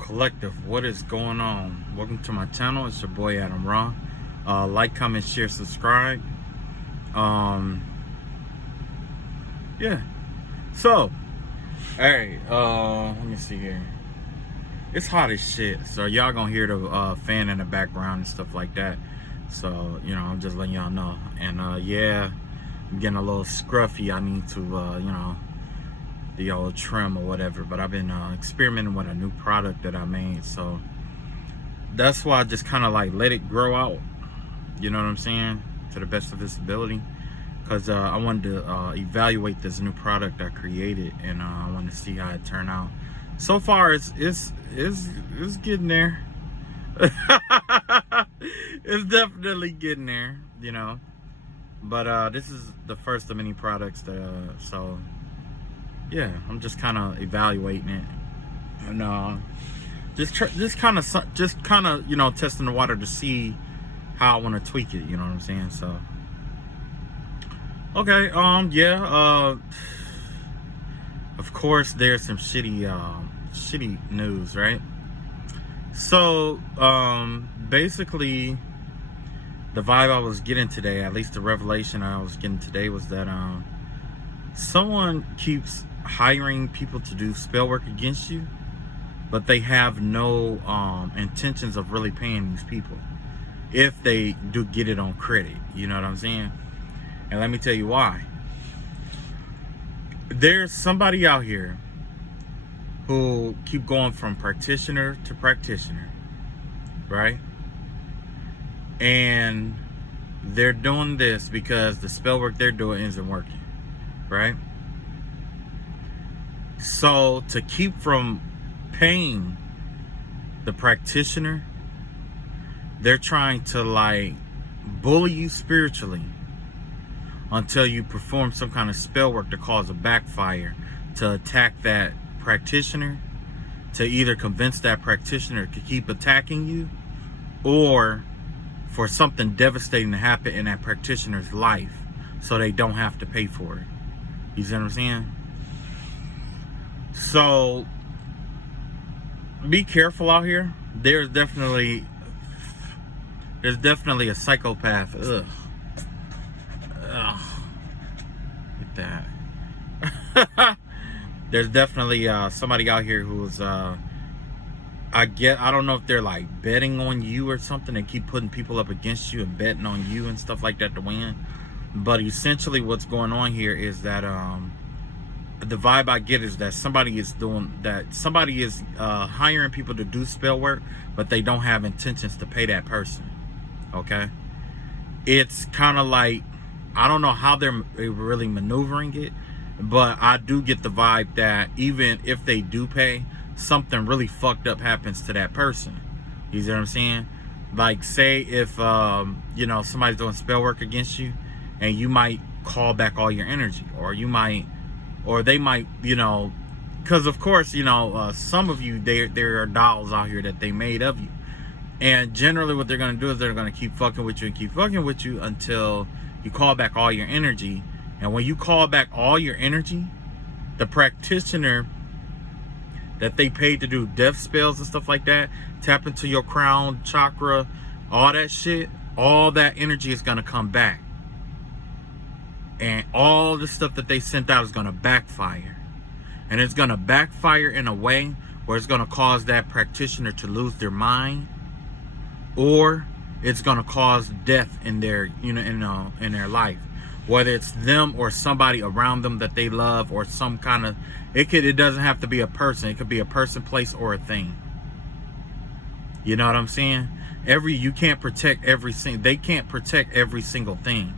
Collective, what is going on? Welcome to my channel. It's your boy Adam Raw. Like, comment, share, subscribe. Yeah. So, hey, let me see here. It's hot as shit, so y'all gonna hear the fan in the background and stuff like that. So, you know, I'm just letting y'all know. And yeah, I'm getting a little scruffy. I need to, the old trim or whatever. But I've been experimenting with a new product that I made, so that's why I just kind of like let it grow out. You know what I'm saying? To the best of its ability, because I wanted to evaluate this new product I created, and I wanted to see how it turned out. So far, it's getting there. It's definitely getting there, you know. But this is the first of many products that so yeah, I'm just kind of evaluating it, and just kind of you know, testing the water to see how I want to tweak it. You know what I'm saying? So okay, yeah, of course there's some shitty news, right? So basically the vibe I was getting today, at least the revelation I was getting today, was that someone keeps hiring people to do spell work against you, but they have no intentions of really paying these people if they do get it on credit. You know what I'm saying? And let me tell you why. There's somebody out here who keep going from practitioner to practitioner, right? And they're doing this because the spell work they're doing isn't working, right? So to keep from paying the practitioner, they're trying to like bully you spiritually until you perform some kind of spell work to cause a backfire, to attack that practitioner, to either convince that practitioner to keep attacking you, or for something devastating to happen in that practitioner's life so they don't have to pay for it. You see what I'm saying? So be careful out here. There's definitely a psychopath. Ugh. Like that. There's definitely somebody out here who's I don't know if they're like betting on you or something, and keep putting people up against you and betting on you and stuff like that to win. But essentially what's going on here is that the vibe I get is that somebody is hiring people to do spell work, but they don't have intentions to pay that person. Okay, it's kind of like, I don't know how they're really maneuvering it, but I do get the vibe that even if they do pay, something really fucked up happens to that person. You see what I'm saying? Like, say if you know, somebody's doing spell work against you, and you might call back all your energy, or they might, you know, because of course, you know, some of you, there are dolls out here that they made of you, and generally what they're going to do is they're going to keep fucking with you and keep fucking with you until you call back all your energy. And when you call back all your energy, the practitioner that they paid to do death spells and stuff like that, tap into your crown chakra, all that shit, all that energy is going to come back. And all the stuff that they sent out is going to backfire. And it's going to backfire in a way where it's going to cause that practitioner to lose their mind, or it's going to cause death in their, you know, in their life. Whether it's them or somebody around them that they love, or some kind of, it doesn't have to be a person. It could be a person, place, or a thing. You know what I'm saying? You can't protect they can't protect every single thing.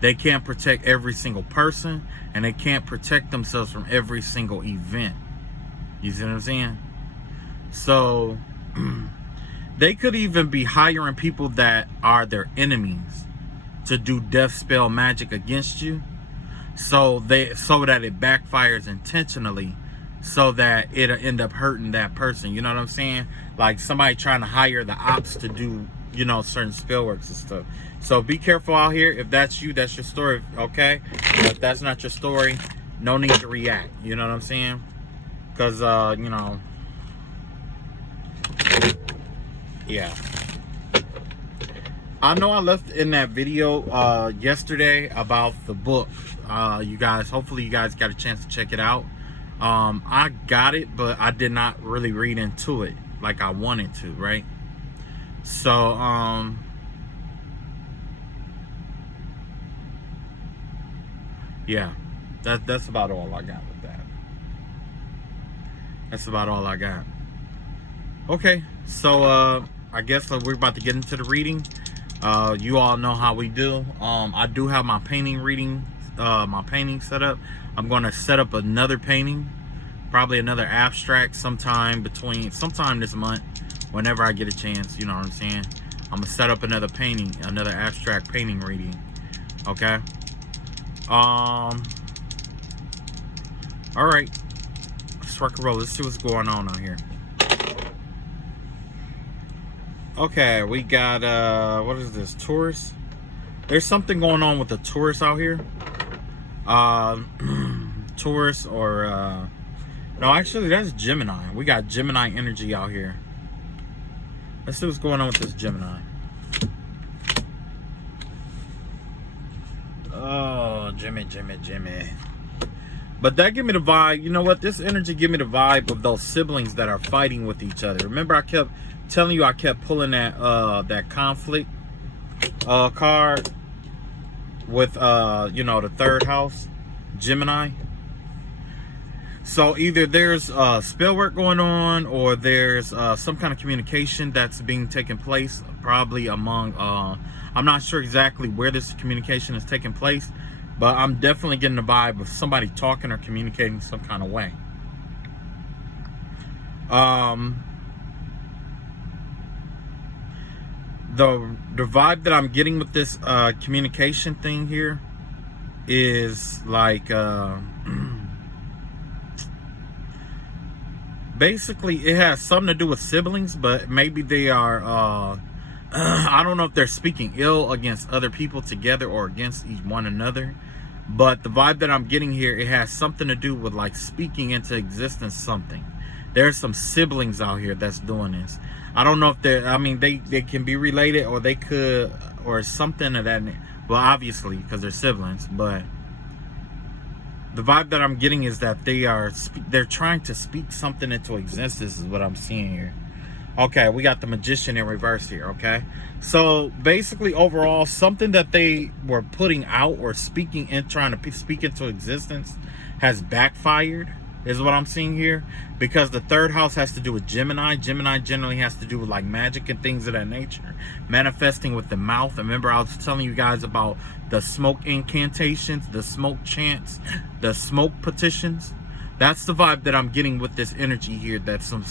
They can't protect every single person, and they can't protect themselves from every single event. You see what I'm saying? So they could even be hiring people that are their enemies to do death spell magic against you, so that it backfires intentionally, so that it'll end up hurting that person. You know what I'm saying? Like somebody trying to hire the ops to do, you know, certain spell works and stuff. So be careful out here. If that's you, that's your story, okay? But if that's not your story, no need to react. You know what I'm saying? Because you know, Yeah. I know I left in that video yesterday about the book. You guys, hopefully you guys got a chance to check it out. I got it, but I did not really read into it like I wanted to, right? So, yeah, that's about all I got with that. That's about all I got. Okay, so I guess we're about to get into the reading. You all know how we do. I do have my painting reading, my painting set up. I'm going to set up another painting, probably another abstract sometime this month, whenever I get a chance. You know what I'm saying? I'm gonna set up another painting, another abstract painting reading. Okay. All right. Let's rock and roll. Let's see what's going on out here. Okay, we got what is this, Taurus? There's something going on with the Taurus out here. Taurus or no, actually that's Gemini. We got Gemini energy out here. Let's see what's going on with this Gemini. Oh, Jimmy. But that give me the vibe. You know what? This energy give me the vibe of those siblings that are fighting with each other. Remember, I kept telling you I kept pulling that that conflict card with you know, the third house, Gemini. So either there's spell work going on, or there's some kind of communication that's being taken place, probably among I'm not sure exactly where this communication is taking place, but I'm definitely getting the vibe of somebody talking or communicating some kind of way. The vibe that I'm getting with this communication thing here is like basically it has something to do with siblings, but maybe they are I don't know if they're speaking ill against other people together or against one another, but the vibe that I'm getting here, it has something to do with like speaking into existence something. There's some siblings out here that's doing this. I don't know if they're, I mean, they can be related, or they could, or something of that. Well, obviously, because they're siblings, but the vibe that I'm getting is that they're trying to speak something into existence is what I'm seeing here. Okay, we got the Magician in reverse here, okay? So basically, overall, something that they were putting out or speaking and trying to speak into existence has backfired, is what I'm seeing here. Because the third house has to do with Gemini. Gemini generally has to do with like magic and things of that nature. Manifesting with the mouth. Remember, I was telling you guys about the smoke incantations, the smoke chants, the smoke petitions. That's the vibe that I'm getting with this energy here. That some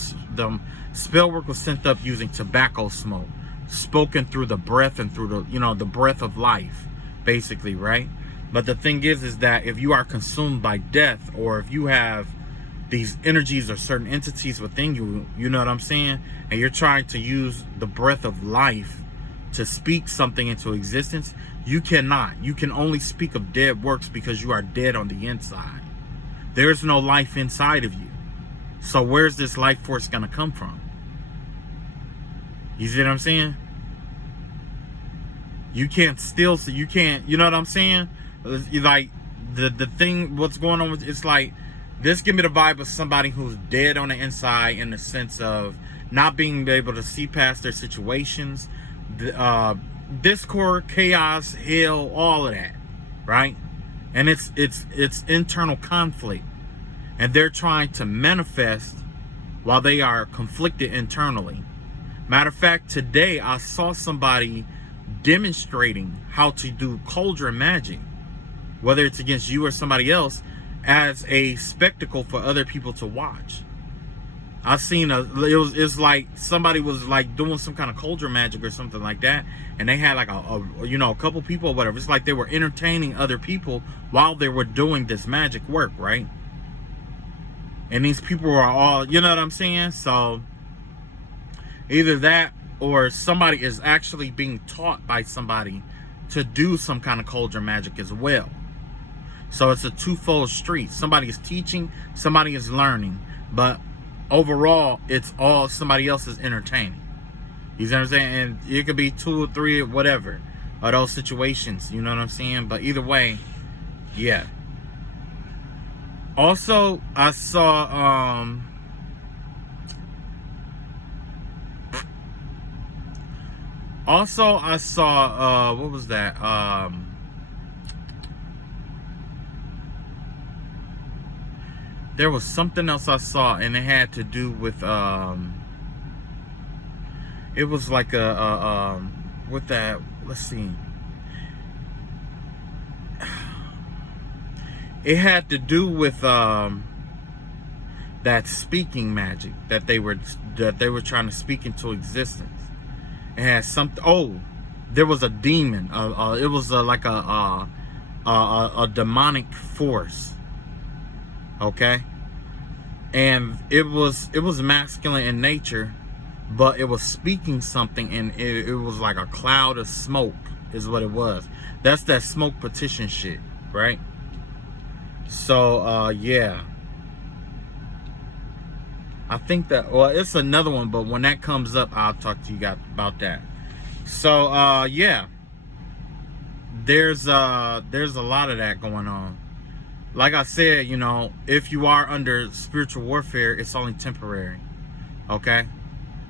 spell work was sent up using tobacco smoke, spoken through the breath and through the, you know, the breath of life, basically, right? But the thing is that if you are consumed by death, or if you have these energies or certain entities within you, you know what I'm saying, and you're trying to use the breath of life to speak something into existence, you cannot. You can only speak of dead works because you are dead on the inside. There's no life inside of you. So where's this life force going to come from? You see what I'm saying? You can't steal, so you can't, you know what I'm saying? Like the thing, what's going on with, it's like, this give me the vibe of somebody who's dead on the inside, in the sense of not being able to see past their situations, discord, chaos, hell, all of that, right? And it's internal conflict, and they're trying to manifest while they are conflicted internally. Matter of fact, today I saw somebody demonstrating how to do cauldron magic, whether it's against you or somebody else, as a spectacle for other people to watch. I've seen it's like somebody was like doing some kind of cauldron magic or something like that, and they had like a couple people or whatever. It's like they were entertaining other people while they were doing this magic work, right? And these people were all, you know what I'm saying? So either that, or somebody is actually being taught by somebody to do some kind of cauldron magic as well. So it's a twofold street. Somebody is teaching, somebody is learning, but overall, it's all somebody else is entertaining. You see what I'm saying? And it could be 2 or 3 or whatever of those situations. You know what I'm saying? But either way, yeah. Also, I saw what was that? There was something else I saw, and it had to do with it was like with that, let's see. It had to do with that speaking magic that they were trying to speak into existence. It had something. Oh, there was a demon. It was like a demonic force. Okay, and it was masculine in nature, but it was speaking something, and it was like a cloud of smoke, is what it was. That's that smoke petition shit, right? So yeah, I think that, well, it's another one, but when that comes up, I'll talk to you guys about that. So yeah, there's a lot of that going on. Like I said, you know, if you are under spiritual warfare, it's only temporary, okay?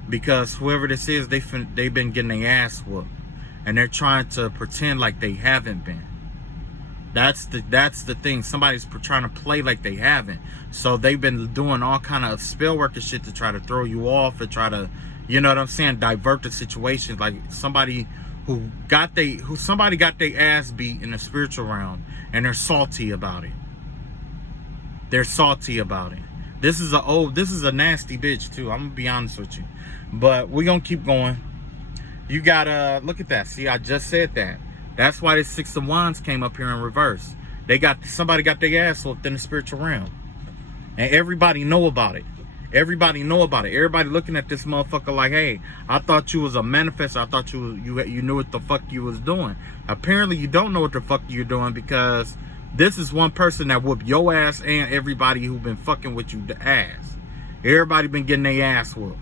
Because whoever this is, they've been getting their ass whooped, and they're trying to pretend like they haven't been. That's the thing. Somebody's trying to play like they haven't. So they've been doing all kind of spell work and shit to try to throw you off and try to, you know what I'm saying, divert the situation. Like somebody got their ass beat in the spiritual realm, and they're salty about it. They're salty about it. This is a nasty bitch too. I'm gonna be honest with you. But we're gonna keep going. You gotta look at that. See, I just said that. That's why the 6 of Wands came up here in reverse. Somebody got their ass whooped in the spiritual realm. And everybody know about it. Everybody know about it. Everybody looking at this motherfucker like, hey, I thought you was a manifestor. I thought you knew what the fuck you was doing. Apparently you don't know what the fuck you're doing, because this is one person that whooped your ass and everybody who been fucking with you the ass. Everybody been getting their ass whooped.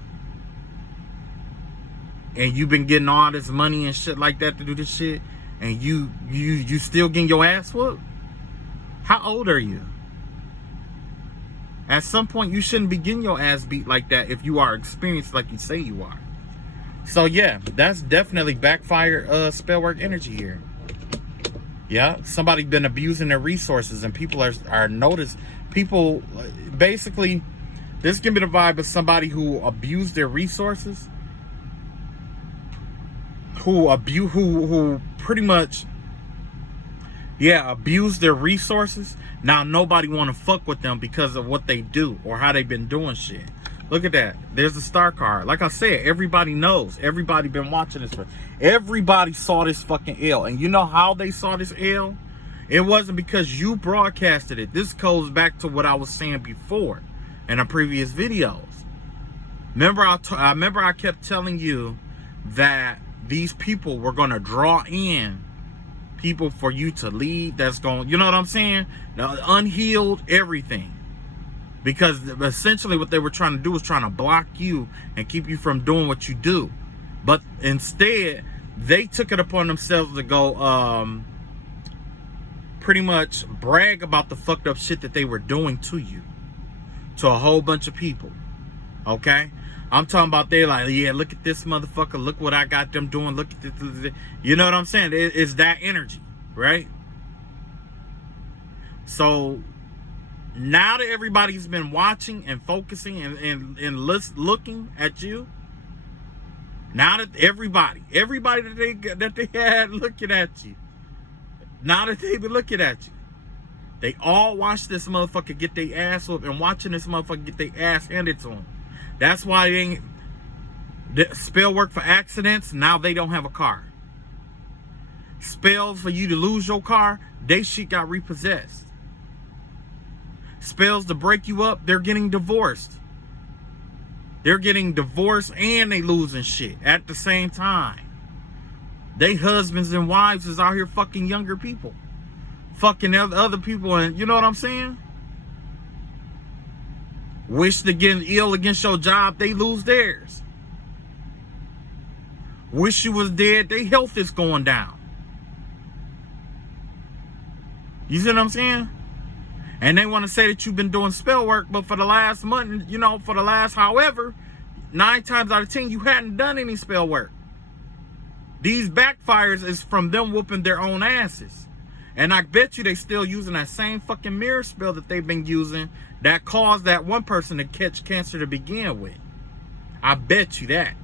And you been getting all this money and shit like that to do this shit. And you still getting your ass whooped? How old are you? At some point, you shouldn't be getting your ass beat like that if you are experienced like you say you are. So yeah, that's definitely backfire spell work energy here. Yeah, somebody been abusing their resources, and people are noticed. People, basically, this can be the vibe of somebody who abused their resources. Who pretty much, yeah, abuse their resources. Now nobody want to fuck with them because of what they do or how they've been doing shit. Look at that. There's the star card. Like I said, everybody knows. Everybody been watching this. Everybody saw this fucking L. And you know how they saw this L? It wasn't because you broadcasted it. This goes back to what I was saying before in the previous videos. Remember, I kept telling you that these people were going to draw in people for you to lead. That's going, you know what I'm saying? The unhealed, everything. Because essentially what they were trying to do was trying to block you and keep you from doing what you do. But instead, they took it upon themselves to go pretty much brag about the fucked up shit that they were doing to you. To a whole bunch of people. Okay? I'm talking about, they're like, yeah, look at this motherfucker. Look what I got them doing. Look at this. You know what I'm saying? It's that energy, right? So now that everybody's been watching and focusing and looking at you, now that everybody that they had looking at you, now that they been looking at you, they all watch this motherfucker get their ass whooped and watching this motherfucker get their ass handed to them. That's why they ain't spell work for accidents. Now they don't have a car. Spells for you to lose your car, they shit got repossessed. Spells to break you up, they're getting divorced. They're getting divorced and they losing shit at the same time. They husbands and wives is out here fucking younger people. Fucking other people, and you know what I'm saying? Wish to get ill against your job, they lose theirs. wish you was dead, their health is going down. You see what I'm saying? And they want to say that you've been doing spell work, but for the last month, you know, for the last however, 9 times out of 10, you hadn't done any spell work. These backfires is from them whooping their own asses. And I bet you they still using that same fucking mirror spell that they've been using that caused that one person to catch cancer to begin with. I bet you that.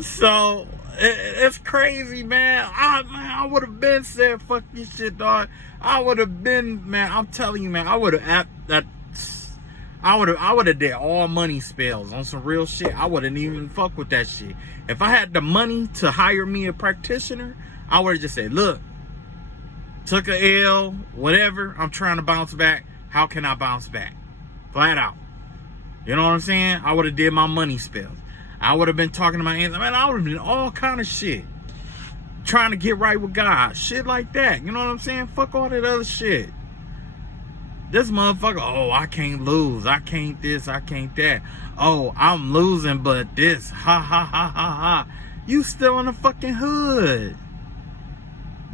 So it's crazy, man. I would have been said fuck this shit, dog. I would have been, man. I'm telling you, man. I would have did all money spells on some real shit. I wouldn't even fuck with that shit. If I had the money to hire me a practitioner, I would have just said, look, took a L, whatever. I'm trying to bounce back. How can I bounce back? Flat out. You know what I'm saying? I would have did my money spells. I would have been talking to my aunts. Man, I would have been all kind of shit. Trying to get right with God. Shit like that. You know what I'm saying? Fuck all that other shit. This motherfucker, oh, I can't lose. I can't this, I can't that. Oh, I'm losing, but this. Ha, ha, ha, ha, ha. You still in the fucking hood.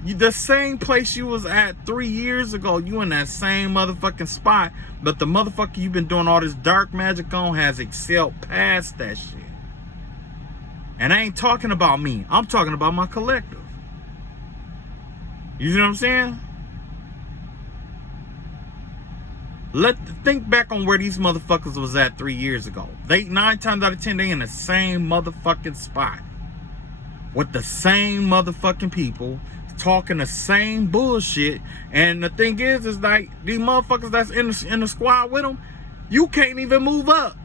You, the same place you was at 3 years ago. You in that same motherfucking spot. But the motherfucker you've been doing all this dark magic on has excelled past that shit. And I ain't talking about me. I'm talking about my collective. You see what I'm saying? Think back on where these motherfuckers was at 3 years ago. They 9 times out of 10, they in the same motherfucking spot. With the same motherfucking people. Talking the same bullshit. And the thing is like, these motherfuckers that's in the squad with them, you can't even move up.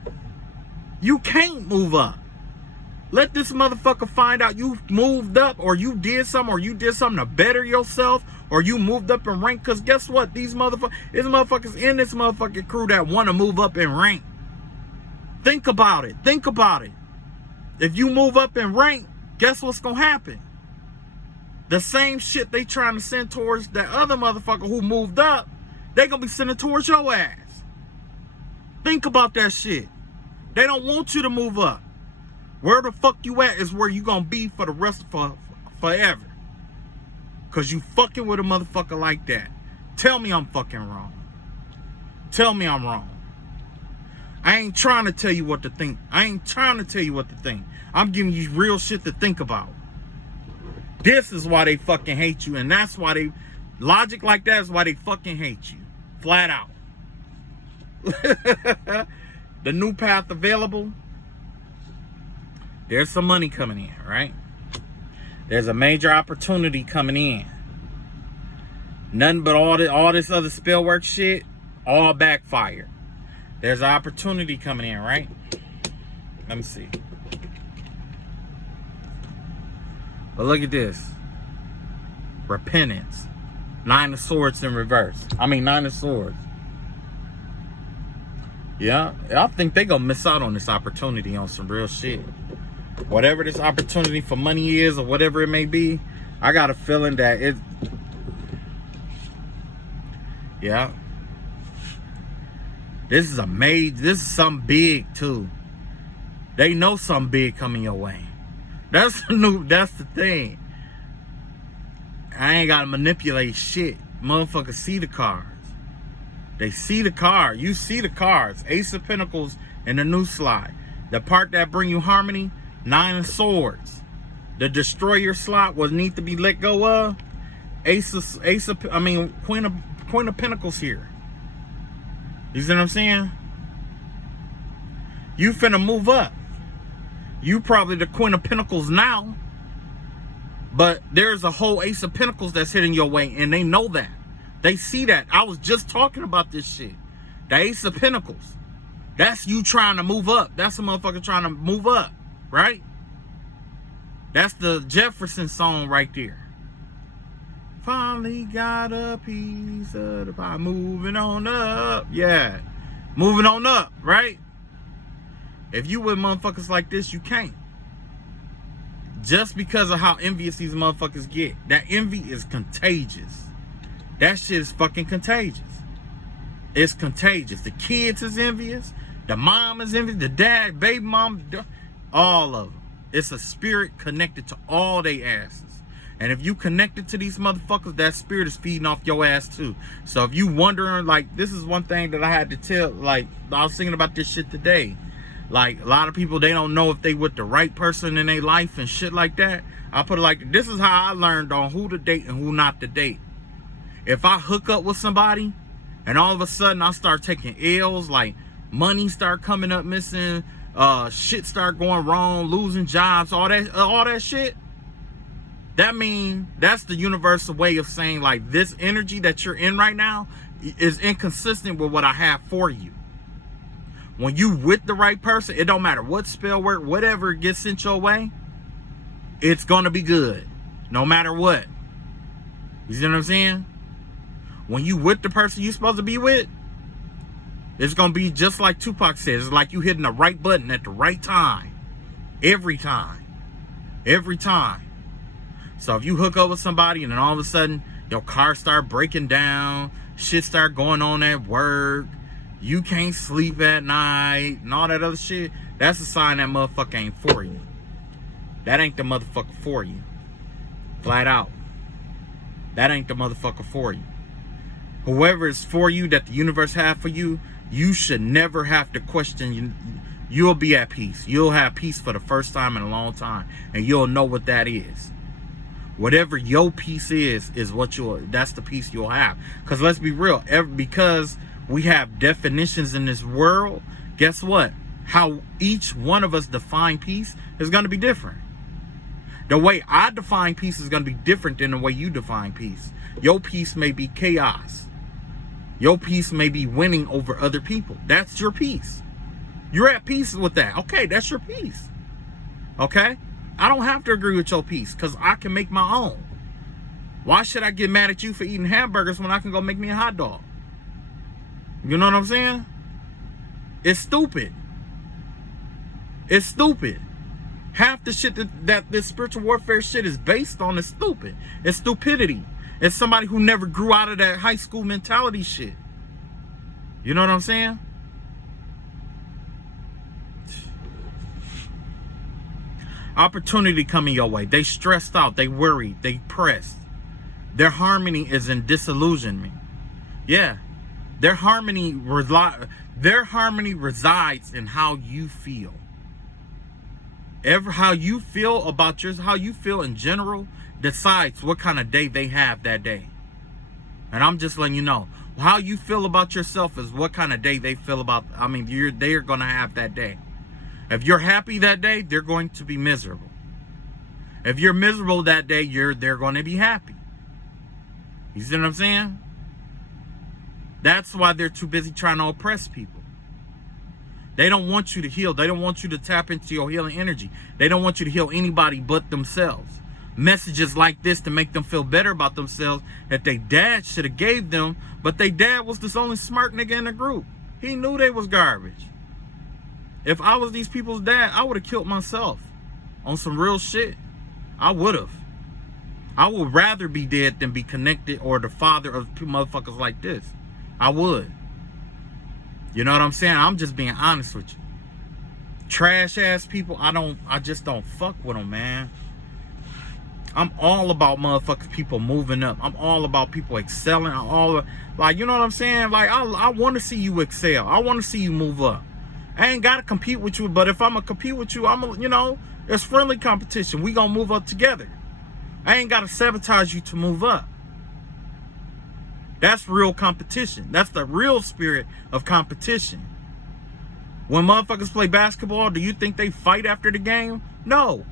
You can't move up. Let this motherfucker find out you moved up, or you did something to better yourself, or you moved up in rank. Because guess what? These motherfuckers in this motherfucking crew that want to move up in rank. Think about it. Think about it. If you move up in rank, guess what's going to happen? The same shit they trying to send towards that other motherfucker who moved up, they going to be sending towards your ass. Think about that shit. They don't want you to move up. Where the fuck you at is where you gonna be for the rest of forever. Cause you fucking with a motherfucker like that. Tell me I'm fucking wrong. Tell me I'm wrong. I ain't trying to tell you what to think. I'm giving you real shit to think about. This is why they fucking hate you. And that's why logic like that is why they fucking hate you. Flat out. The new path available. There's some money coming in, right? There's a major opportunity coming in. Nothing but all this other spell work shit, all backfired. There's an opportunity coming in, right? Let me see. But look at this. Repentance. 9 of Swords in reverse. 9 of Swords. Yeah, I think they gonna miss out on this opportunity on some real shit. Whatever this opportunity for money is, or whatever it may be, I got a feeling that it. Yeah. This is something big too. They know something big coming your way. That's the thing. I ain't gotta manipulate shit. Motherfuckers see the cards. They see the card. You see the cards. Ace of Pentacles in the new slide. The part that bring you harmony. 9 of Swords. The destroyer slot will need to be let go of. Queen of Pentacles here. You see what I'm saying? You finna move up. You probably the Queen of Pentacles now. But there's a whole Ace of Pentacles that's hitting your way, and they know that. They see that. I was just talking about this shit. The Ace of Pentacles. That's you trying to move up. That's a motherfucker trying to move up. Right? That's the Jefferson song right there. Finally got a piece of the pie. Moving on up. Yeah. Moving on up, right? If you with motherfuckers like this, you can't. Just because of how envious these motherfuckers get. That envy is contagious. That shit is fucking contagious. It's contagious. The kids is envious. The mom is envious, the dad, baby mom, all of them. It's a spirit connected to all they asses. And if you connected to these motherfuckers, that spirit is feeding off your ass too. So if you wondering, like, this is one thing that I had to tell, like, I was thinking about this shit today. Like, a lot of people, they don't know if they with the right person in their life and shit like that. I put it like, this is how I learned on who to date and who not to date. If I hook up with somebody and all of a sudden I start taking L's, like money start coming up missing, shit start going wrong, losing jobs, all that shit, that means that's the universal way of saying, like, this energy that you're in right now is inconsistent with what I have for you. When you with the right person, it don't matter what spell work, whatever gets sent your way, it's gonna be good, no matter what. You see what I'm saying? When you with the person you supposed to be with, it's gonna be just like Tupac says. It's like you hitting the right button at the right time, every time, every time. So if you hook up with somebody and then all of a sudden your car start breaking down, shit start going on at work, you can't sleep at night and all that other shit, that's a sign that motherfucker ain't for you. That ain't the motherfucker for you. Flat out. That ain't the motherfucker for you. Whoever is for you, that the universe have for you, you should never have to question. You'll be at peace. You'll have peace for the first time in a long time. And you'll know what that is. Whatever your peace is what that's the peace you'll have. Because let's be real, because we have definitions in this world, guess what? How each one of us define peace is going to be different. The way I define peace is going to be different than the way you define peace. Your peace may be chaos. Your peace may be winning over other people. That's your peace. You're at peace with that. Okay, that's your peace. Okay? I don't have to agree with your peace because I can make my own. Why should I get mad at you for eating hamburgers when I can go make me a hot dog? You know what I'm saying? It's stupid. It's stupid. Half the shit that this spiritual warfare shit is based on is stupid. It's stupidity. It's somebody who never grew out of that high school mentality shit. You know what I'm saying? Opportunity coming your way. They stressed out. They worried. They pressed. Their harmony is in disillusionment. Yeah. Their harmony resides in how you feel. How you feel about how you feel in general decides what kind of day they have that day. And I'm just letting you know, how you feel about yourself is what kind of day they feel about. I mean, they're gonna have that day. If you're happy that day, they're going to be miserable. If you're miserable that day, they're going to be happy. You see what I'm saying? That's why they're too busy trying to oppress people. They don't want you to heal. They don't want you to tap into your healing energy. They don't want you to heal anybody but themselves. Messages like this to make them feel better about themselves that their dad should have gave them, but their dad was this only smart nigga in the group. He knew they was garbage. If I was these people's dad, I would have killed myself on some real shit. I would have. I would rather be dead than be connected or the father of motherfuckers like this. I would. You know what I'm saying? I'm just being honest with you. Trash ass people, I just don't fuck with them, man. I'm all about motherfuckers people moving up. I'm all about people excelling. I'm all like, you know what I'm saying? Like, I want to see you excel. I want to see you move up. I ain't got to compete with you, but if I'm going to compete with you, it's friendly competition. We going to move up together. I ain't got to sabotage you to move up. That's real competition. That's the real spirit of competition. When motherfuckers play basketball, do you think they fight after the game? No.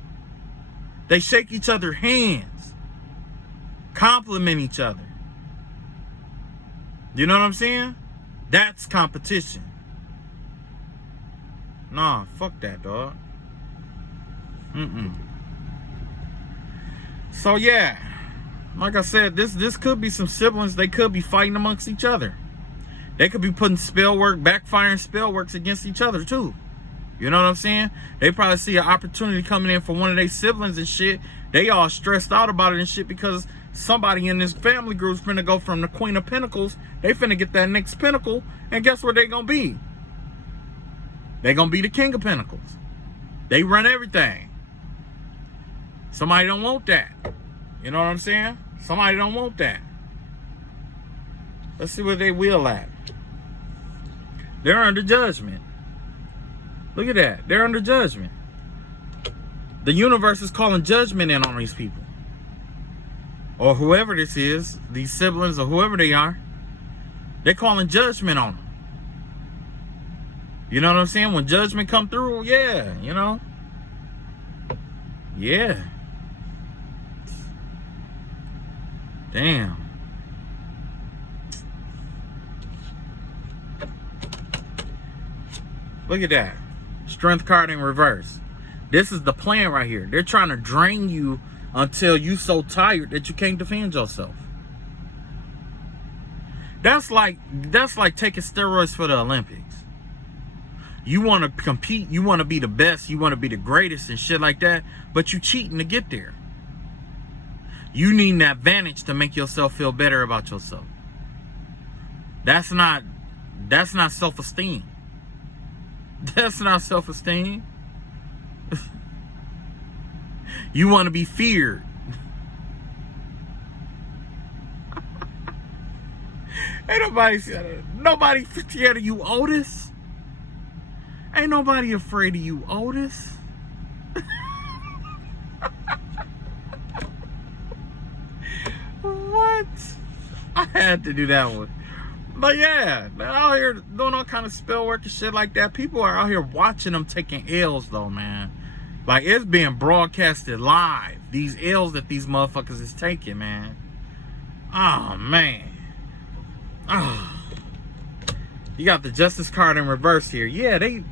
They shake each other's hands. Compliment each other. You know what I'm saying? That's competition. Nah, fuck that, dog. So yeah, like I said, this could be some siblings. They could be fighting amongst each other. They could be putting backfiring spell works against each other too. You know what I'm saying? They probably see an opportunity coming in for one of their siblings and shit. They all stressed out about it and shit because somebody in this family group's finna go from the Queen of Pentacles. They finna get that next Pentacle, and guess where they gonna be? They're going to be the king of pentacles. They run everything. Somebody don't want that. You know what I'm saying? Somebody don't want that. Let's see where they will at. They're under judgment. Look at that. They're under judgment. The universe is calling judgment in on these people. Or whoever this is, these siblings or whoever they are. They're calling judgment on them. You know what I'm saying? When judgment come through, yeah, you know. Yeah. Damn. Look at that. Strength card in reverse. This is the plan right here. They're trying to drain you until you so tired that you can't defend yourself. That's like taking steroids for the Olympics. You want to compete, you want to be the best, you want to be the greatest and shit like that, but you cheating to get there. You need an advantage to make yourself feel better about yourself. That's not self-esteem. That's not self-esteem. You want to be feared. Ain't nobody scared of you, Otis. Ain't nobody afraid of you, Otis. What? I had to do that one. But yeah, they're out here doing all kind of spell work and shit like that. People are out here watching them taking L's though, man. Like, it's being broadcasted live. These L's that these motherfuckers is taking, man. Oh, man. Oh. You got the Justice card in reverse here. Yeah, they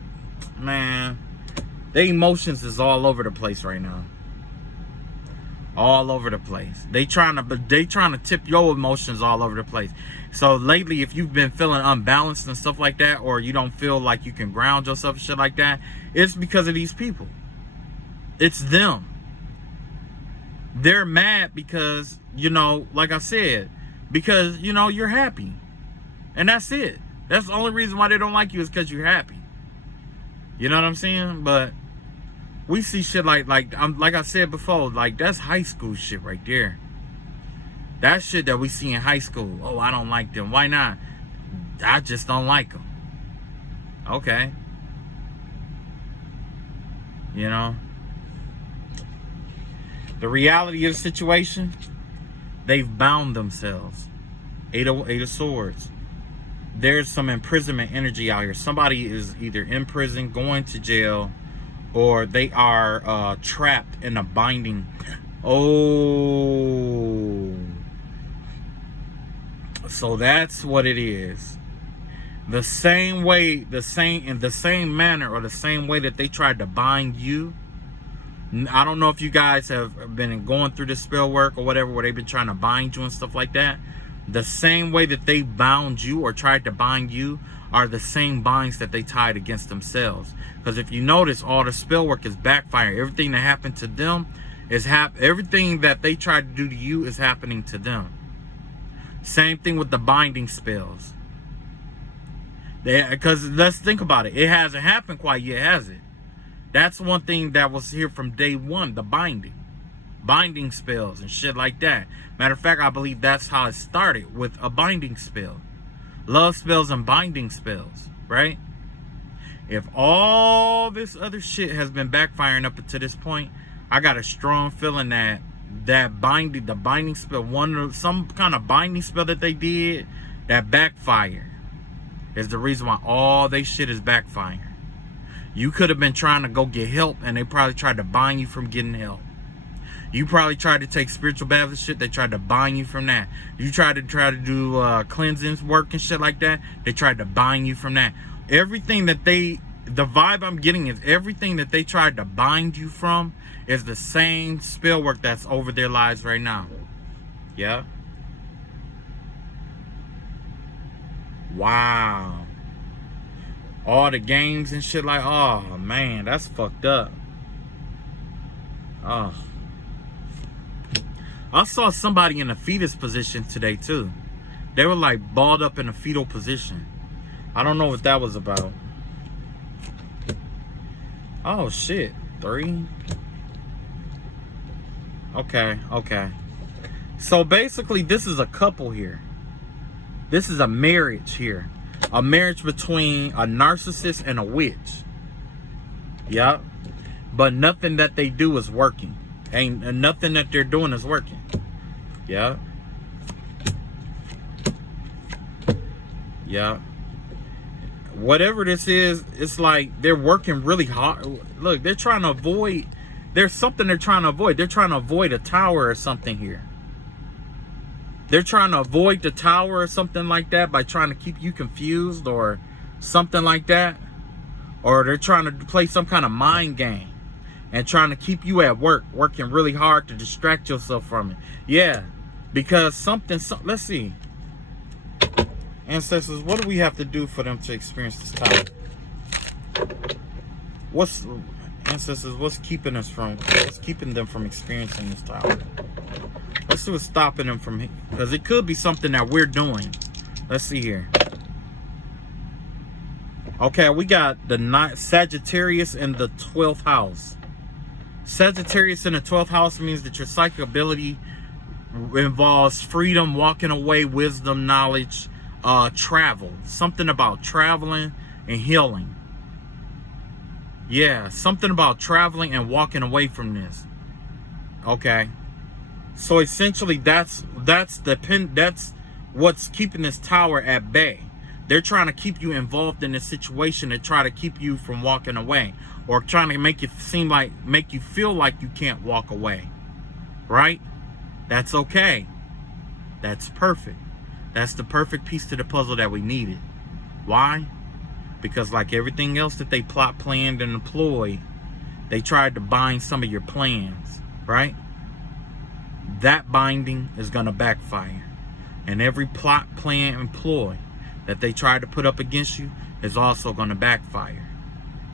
emotions is all over the place right now. All over the place. They trying to tip your emotions all over the place. So lately, if you've been feeling unbalanced and stuff like that, or you don't feel like you can ground yourself and shit like that, it's because of these people. It's them. They're mad because, you know, like I said, because, you know, you're happy. And that's it. That's the only reason why they don't like you is because you're happy. You know what I'm saying? But we see shit like I said before, like, that's high school shit right there. That shit that we see in high school. Oh, I don't like them. Why not? I just don't like them. Okay. You know? The reality of the situation, they've bound themselves. Eight of Swords. There's some imprisonment energy out here. Somebody is either in prison, going to jail, or they are trapped in a binding. Oh. So that's what it is. The same way, in the same manner, or the same way that they tried to bind you. I don't know if you guys have been going through this spell work or whatever, where they've been trying to bind you and stuff like that. The same way that they bound you or tried to bind you are the same binds that they tied against themselves. Because if you notice, all the spell work is backfiring. Everything that happened to them is everything that they tried to do to you is happening to them. Same thing with the binding spells. Because let's think about it. It hasn't happened quite yet, has it? That's one thing that was here from day one, the binding spells and shit like that. Matter of fact, I believe that's how it started, with a binding spell. Love spells and binding spells, right? If all this other shit has been backfiring up to this point, I got a strong feeling that the binding spell, some kind of binding spell that they did that backfired, is the reason why all they shit is backfiring. You could have been trying to go get help, and they probably tried to bind you from getting help. You probably tried to take spiritual baths and shit. They tried to bind you from that. You tried to do cleansing work and shit like that. They tried to bind you from that. Everything that the vibe I'm getting is everything that they tried to bind you from is the same spell work that's over their lives right now. Yeah. Wow. All the games and shit, like, oh man, that's fucked up. Oh. I saw somebody in a fetus position today too. They were like balled up in a fetal position. I don't know what that was about. Oh shit, 3. Okay, okay. So basically this is a couple here. This is a marriage here. A marriage between a narcissist and a witch. Yep. But nothing that they do is working. Ain't nothing that they're doing is working. Yeah. Yeah. Whatever this is, it's like they're working really hard. Look, they're trying to avoid. There's something they're trying to avoid. They're trying to avoid a tower or something here. They're trying to avoid the tower or something like that by trying to keep you confused or something like that. Or they're trying to play some kind of mind game and trying to keep you at work, working really hard to distract yourself from it. Yeah, because let's see. Ancestors, what do we have to do for them to experience this tower? Ancestors, what's keeping them from experiencing this tower? Let's see what's stopping them from, because it could be something that we're doing. Let's see here. Okay, we got the Sagittarius in the 12th house. Sagittarius in the 12th house means that your psychic ability involves freedom, walking away, wisdom, knowledge, travel. Something about traveling and healing. Yeah, something about traveling and walking away from this. Okay. So essentially that's what's keeping this tower at bay. They're trying to keep you involved in this situation and try to keep you from walking away, or trying to make you feel like you can't walk away. Right? That's okay. That's perfect. That's the perfect piece to the puzzle that we needed. Why? Because like everything else that they plot, planned, and employed, they tried to bind some of your plans, right? That binding is going to backfire. And every plot, plan, and ploy that they tried to put up against you is also going to backfire.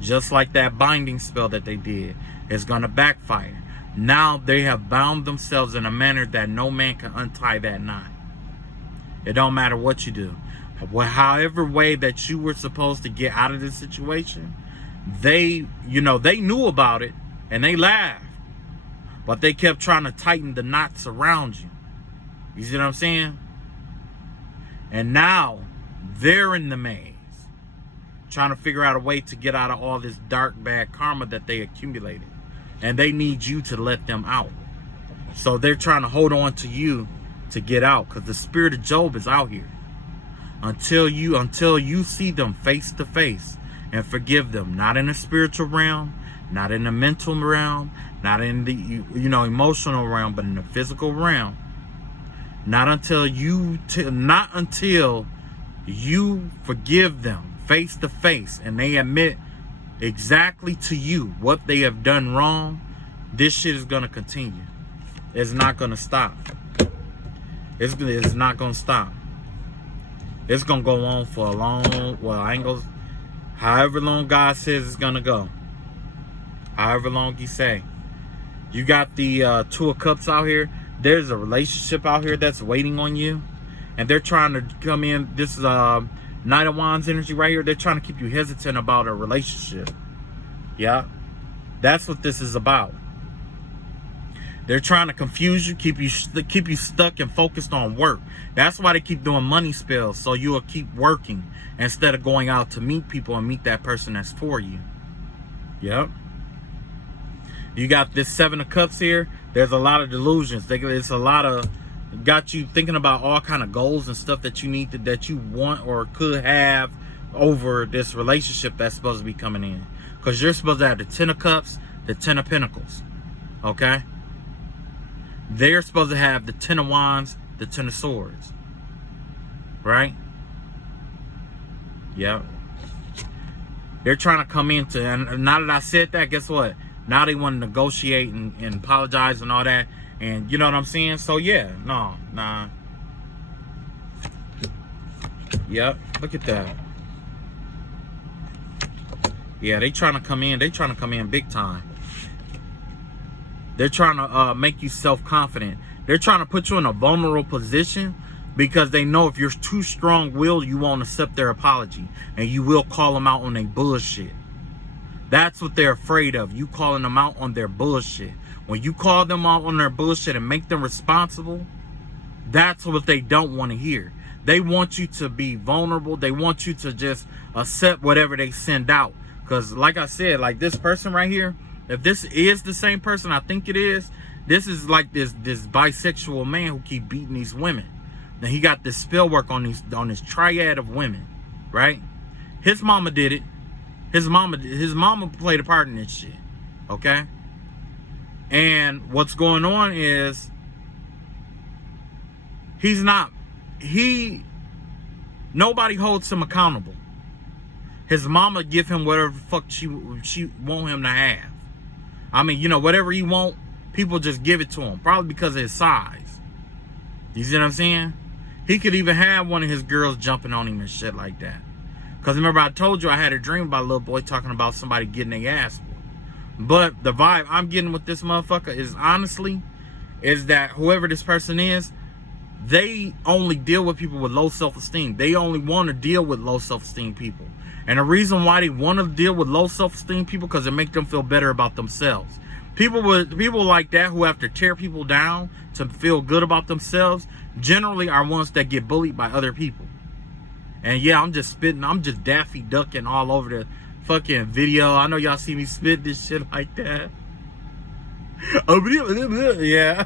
Just like that binding spell that they did is going to backfire. Now they have bound themselves in a manner that no man can untie that knot. It don't matter what you do. However way that you were supposed to get out of this situation, they knew about it and they laughed. But they kept trying to tighten the knots around you. You see what I'm saying? And now they're in the maze, trying to figure out a way to get out of all this dark, bad karma that they accumulated. And they need you to let them out. So they're trying to hold on to you to get out, because the spirit of Job is out here. Until you see them face to face and forgive them, not in the spiritual realm, not in the mental realm, not in the emotional realm, but in the physical realm. Not until you forgive them face to face and they admit exactly to you what they have done wrong, this shit is gonna continue. It's not gonna stop. It's not gonna stop. It's gonna go on for a long, however long God says it's gonna go. However long He say. You got the 2 of Cups out here. There's a relationship out here that's waiting on you, and they're trying to come in. This is Knight of Wands energy right here. They're trying to keep you hesitant about a relationship. Yeah, that's what this is about. They're trying to confuse you, keep you stuck and focused on work. That's why they keep doing money spells, so you'll keep working instead of going out to meet people and meet that person that's for you. Yep. You got this 7 of Cups here. There's a lot of delusions. It's a lot of got you thinking about all kind of goals and stuff that you need that you want or could have over this relationship that's supposed to be coming in. Because you're supposed to have the 10 of Cups, the 10 of Pentacles. Okay? They're supposed to have the 10 of Wands, the 10 of Swords. Right? Yep. They're trying to come into, and now that I said that, guess what? Now they want to negotiate and apologize and all that. And you know what I'm saying? So yeah, nah. Yep, look at that. Yeah, they trying to come in. They trying to come in big time. They're trying to make you self-confident. They're trying to put you in a vulnerable position because they know if you're too strong-willed, you won't accept their apology. And you will call them out on their bullshit. That's what they're afraid of. You calling them out on their bullshit. When you call them out on their bullshit and make them responsible, that's what they don't want to hear. They want you to be vulnerable. They want you to just accept whatever they send out. Because like I said, like this person right here, if this is the same person I think it is, this is like this bisexual man who keep beating these women. Then he got this spell work on this triad of women, right? His mama did it. His mama played a part in this shit. Okay? And what's going on is nobody holds him accountable. His mama give him whatever the fuck she want him to have. I mean, you know, whatever he want, people just give it to him. Probably because of his size. You see what I'm saying? He could even have one of his girls jumping on him and shit like that. Because remember, I told you I had a dream about a little boy talking about somebody getting their ass whooped. But the vibe I'm getting with this motherfucker is honestly, is that whoever this person is, they only deal with people with low self-esteem. They only want to deal with low self-esteem people. And the reason why they want to deal with low self-esteem people, because it makes them feel better about themselves. People like that who have to tear people down to feel good about themselves generally are ones that get bullied by other people. And yeah, I'm just spitting, I'm just Daffy Ducking all over the fucking video. I know y'all see me spit this shit like that. Yeah.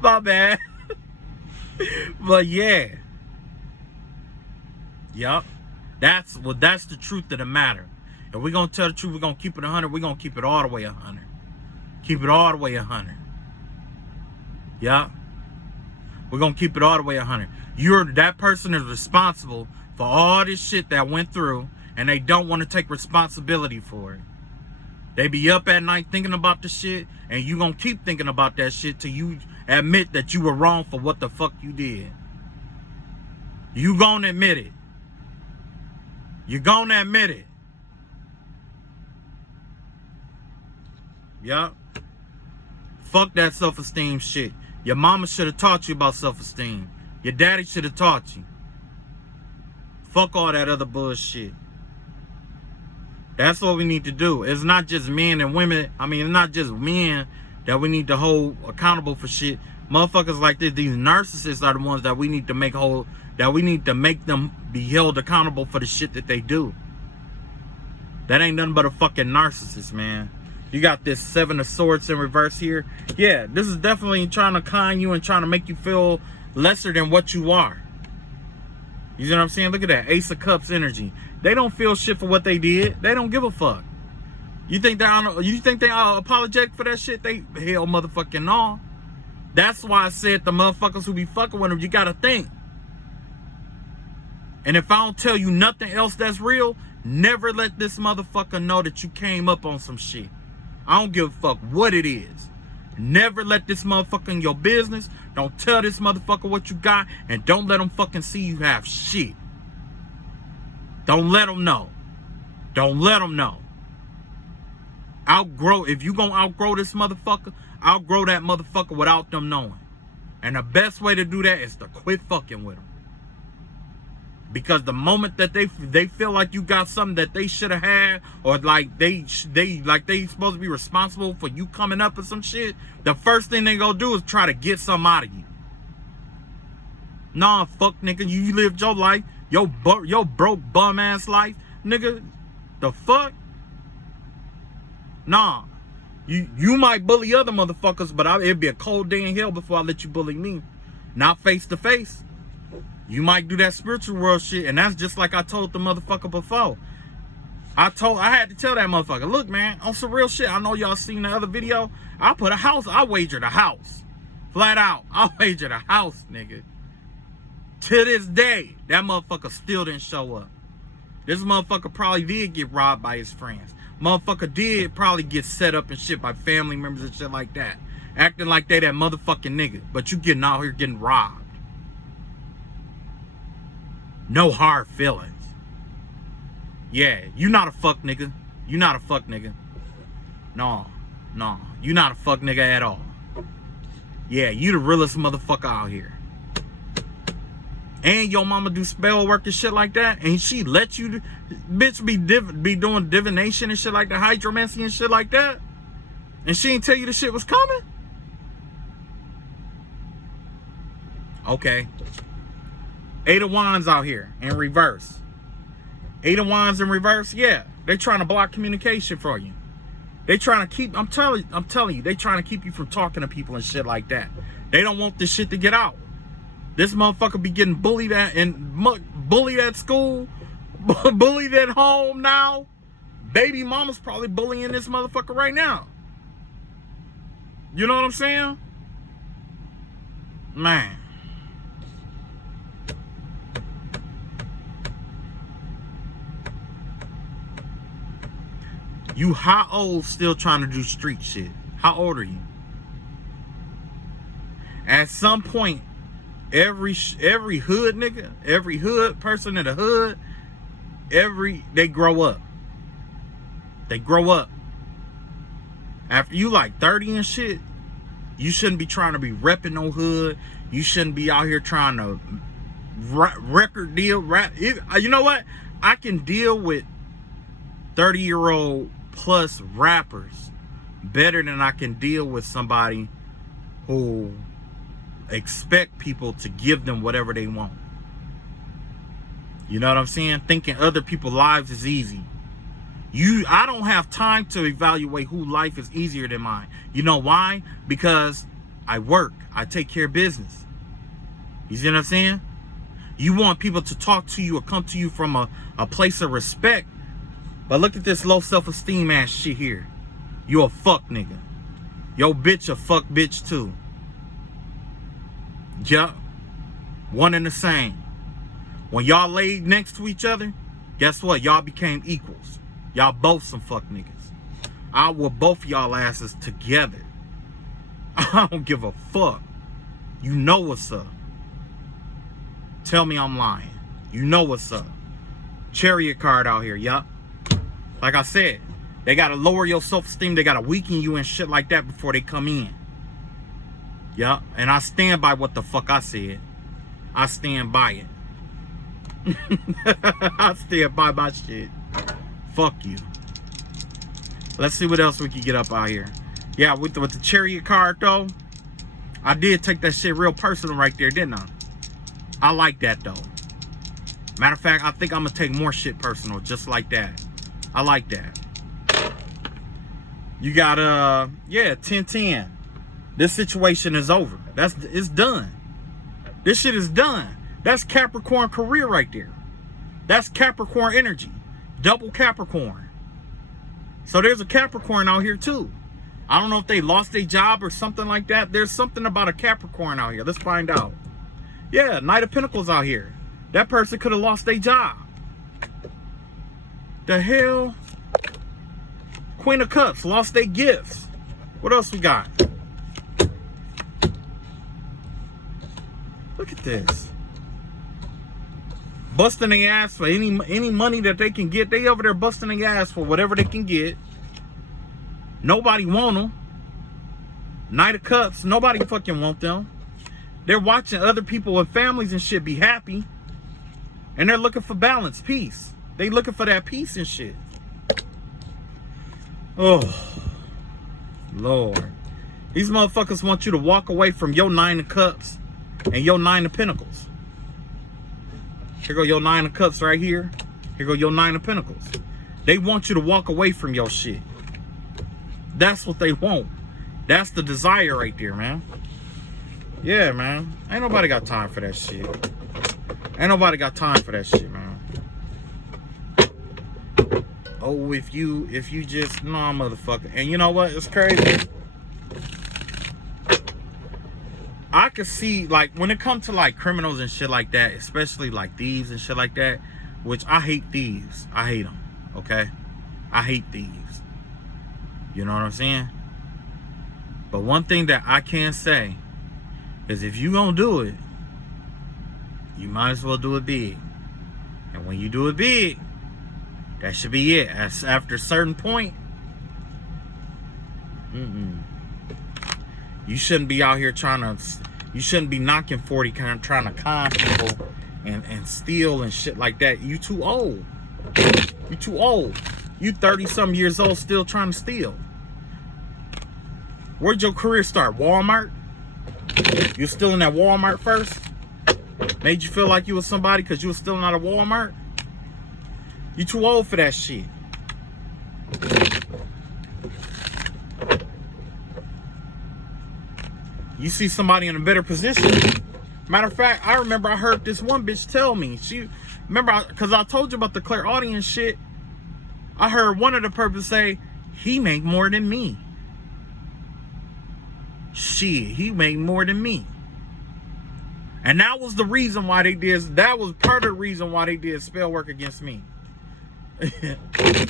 My bad. But yeah. Yup. That's the truth of the matter. If we're gonna tell the truth, we're gonna keep it 100, we're gonna keep it all the way 100. Keep it all the way 100. Yup. We're gonna keep it all the way 100. That person is responsible for all this shit that went through, and they don't want to take responsibility for it. They be up at night thinking about the shit, and you gonna keep thinking about that shit till you admit that you were wrong for what the fuck you did. You gonna admit it. You gonna admit it. Yup. Fuck that self-esteem shit. Your mama should have taught you about self-esteem. Your daddy should have taught you. Fuck all that other bullshit. That's what we need to do. It's not just men and women. I mean, it's not just men that we need to hold accountable for shit. Motherfuckers like this, these narcissists are the ones that we need to make whole, that we need to make them be held accountable for the shit that they do. That ain't nothing but a fucking narcissist, man. You got this 7 of Swords in reverse here. Yeah, this is definitely trying to con you and trying to make you feel lesser than what you are. You see what I'm saying? Look at that. Ace of Cups energy. They don't feel shit for what they did. They don't give a fuck. You think they apologetic for that shit? They hell motherfucking no. That's why I said the motherfuckers who be fucking with them, you gotta think. And if I don't tell you nothing else that's real, never let this motherfucker know that you came up on some shit. I don't give a fuck what it is. Never let this motherfucker in your business. Don't tell this motherfucker what you got, and don't let him fucking see you have shit. Don't let him know. Don't let him know. If you gonna outgrow this motherfucker, outgrow that motherfucker without them knowing. And the best way to do that is to quit fucking with them. Because the moment that they feel like you got something that they should have had, or like they supposed to be responsible for you coming up with some shit, the first thing they gonna do is try to get something out of you. Nah, fuck nigga, you lived your life, your broke bum ass life, nigga. The fuck? Nah, you might bully other motherfuckers, but it'd be a cold day in hell before I let you bully me. Not face to face. You might do that spiritual world shit, and that's just like I told the motherfucker before. I had to tell that motherfucker, look, man, on some real shit. I know y'all seen the other video. I wagered a house. Flat out. I wagered a house, nigga. To this day, that motherfucker still didn't show up. This motherfucker probably did get robbed by his friends. Motherfucker did probably get set up and shit by family members and shit like that. Acting like they that motherfucking nigga. But you getting out here getting robbed. No hard feelings. Yeah, you not a fuck nigga. You not a fuck nigga. No. You not a fuck nigga at all. Yeah, you the realest motherfucker out here. and your mama do spell work and shit like that, and she let you, bitch, be doing divination and shit like that, hydromancy and shit like that, and she didn't tell you the shit was coming? Okay. 8 of Wands out here in reverse. 8 of Wands in reverse, yeah. They trying to block communication for you. They trying to keep, I'm telling you, they trying to keep you from talking to people and shit like that. They don't want this shit to get out. This motherfucker be getting bullied at bullied at school, bullied at home now. Baby mama's probably bullying this motherfucker right now. You know what I'm saying? Man. You how old still trying to do street shit? How old are you? At some point, every hood nigga, every hood person in the hood, they grow up. They grow up. After you like 30 and shit, you shouldn't be trying to be repping no hood. You shouldn't be out here trying to record deal, rap. You know what? I can deal with 30-year-old plus rappers better than I can deal with somebody who expect people to give them whatever they want. You know what I'm saying? Thinking other people's lives is easy. I don't have time to evaluate who life is easier than mine. You know why? Because I work. I take care of business. You see what I'm saying? You want people to talk to you or come to you from a place of respect. But look at this low self-esteem ass shit here. You a fuck nigga. Yo bitch a fuck bitch too. Yup. One and the same. When y'all laid next to each other, guess what? Y'all became equals. Y'all both some fuck niggas. I want both y'all asses together. I don't give a fuck. You know what's up. Tell me I'm lying. You know what's up. Chariot card out here, yup. Like I said, they gotta lower your self-esteem. They gotta weaken you and shit like that before they come in. Yup. And I stand by what the fuck I said. I stand by it. I stand by my shit. Fuck you. Let's see what else we can get up out here. Yeah, with the chariot card though, I did take that shit real personal right there, didn't I? I like that though. Matter of fact, I think I'm gonna take more shit personal just like that. I like that. You got yeah, 10-10. This situation is over. It's done. This shit is done. That's Capricorn career right there. That's Capricorn energy. Double Capricorn. So there's a Capricorn out here too. I don't know if they lost their job or something like that. There's something about a Capricorn out here. Let's find out. Yeah, Knight of Pentacles out here. That person could have lost their job. The hell? Queen of Cups lost their gifts. What else we got? Look at this. Busting their ass for any money that they can get. They over there busting their ass for whatever they can get. Nobody want them. Knight of Cups, nobody fucking want them. They're watching other people and families and shit be happy. And they're looking for balance, peace. They looking for that peace and shit. Oh, Lord. These motherfuckers want you to walk away from your 9 of Cups and your 9 of Pentacles. Here go your 9 of Cups right here. Here go your 9 of Pentacles. They want you to walk away from your shit. That's what they want. That's the desire right there, man. Yeah, man. Ain't nobody got time for that shit. Ain't nobody got time for that shit, man. Oh, if you just, nah, motherfucker. And you know what? It's crazy. I could see, like, when it comes to, like, criminals and shit like that, especially, like, thieves and shit like that, which I hate thieves. I hate them, okay? I hate thieves. You know what I'm saying? But one thing that I can say is if you gonna do it, you might as well do it big. And when you do it big, that should be it. As after a certain point, you shouldn't be out here you shouldn't be knocking 40 trying to con people and steal and shit like that. You too old. You too old. You 30-something years old still trying to steal. Where'd your career start? Walmart? You was stealing at Walmart first? Made you feel like you was somebody because you was stealing out of Walmart? You too old for that shit. You see somebody in a better position. Matter of fact, I remember I heard this one bitch tell me. Because I told you about the clairaudience shit. I heard one of the purpose say, he make more than me. Shit, he make more than me. And that was the reason why they did, that was part of the reason why they did spell work against me.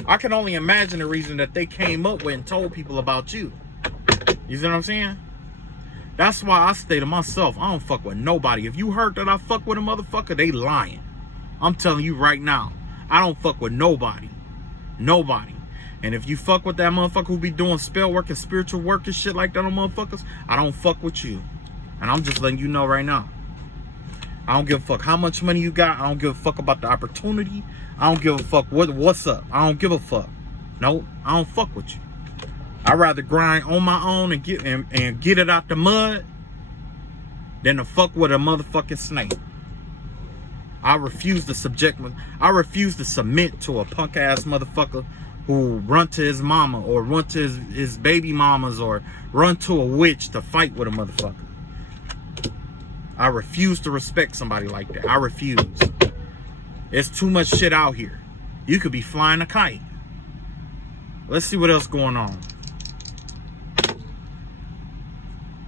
I can only imagine the reason that they came up with and told people about you. You see what I'm saying? That's why I stay to myself. I don't fuck with nobody. If you heard that I fuck with a motherfucker, they lying. I'm telling you right now. I don't fuck with nobody. Nobody. And if you fuck with that motherfucker who be doing spell work and spiritual work and shit like that on motherfuckers, I don't fuck with you. And I'm just letting you know right now. I don't give a fuck how much money you got. I don't give a fuck about the opportunity. I don't give a fuck what's up. I don't give a fuck. No, I don't fuck with you. I'd rather grind on my own and get it out the mud than to fuck with a motherfucking snake. I refuse to submit to a punk ass motherfucker who run to his mama or run to his baby mamas or run to a witch to fight with a motherfucker. I refuse to respect somebody like that. I refuse. There's too much shit out here. You could be flying a kite. Let's see what else going on.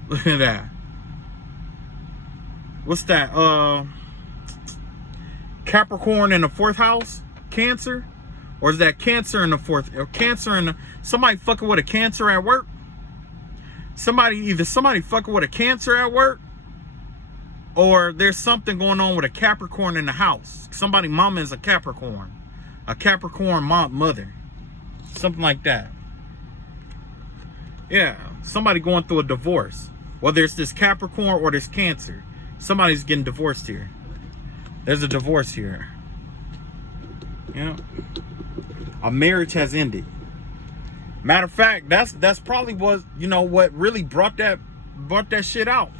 Look at that. What's that? Capricorn in the 4th house? Cancer? Or is that Cancer in the 4th? Or Cancer in the... Somebody fucking with a Cancer at work? Either somebody fucking with a Cancer at work, or there's something going on with a Capricorn in the house. Somebody mama is a Capricorn. A Capricorn mother. Something like that. Yeah. Somebody going through a divorce. Whether it's this Capricorn or this Cancer. Somebody's getting divorced here. There's a divorce here. Yeah. A marriage has ended. Matter of fact, that's probably what really brought that shit out.